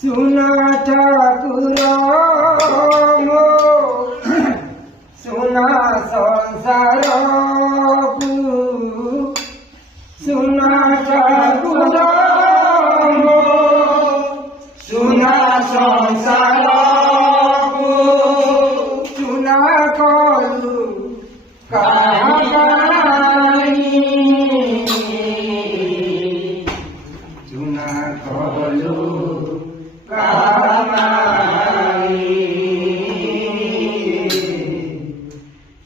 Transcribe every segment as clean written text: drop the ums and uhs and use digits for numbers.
सुना ठाकुर मो सुना संसार सुना ठाकुर मो सुना संसार सुना कलु कहानी सुना कलु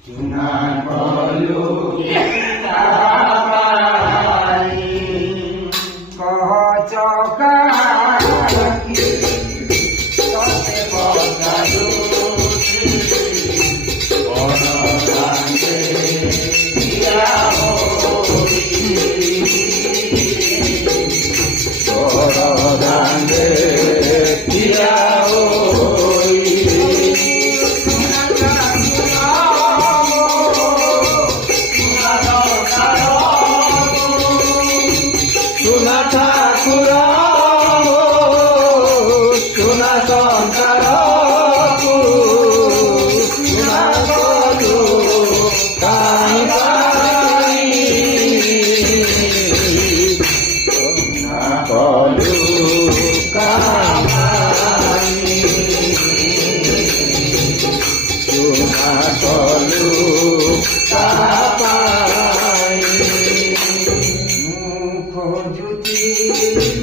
सुना कलु कह चौका सुना ठाकुर सुना संसार सुना कलु कहानी सुना कलु कहानी सुना कलु कहानी खोजुती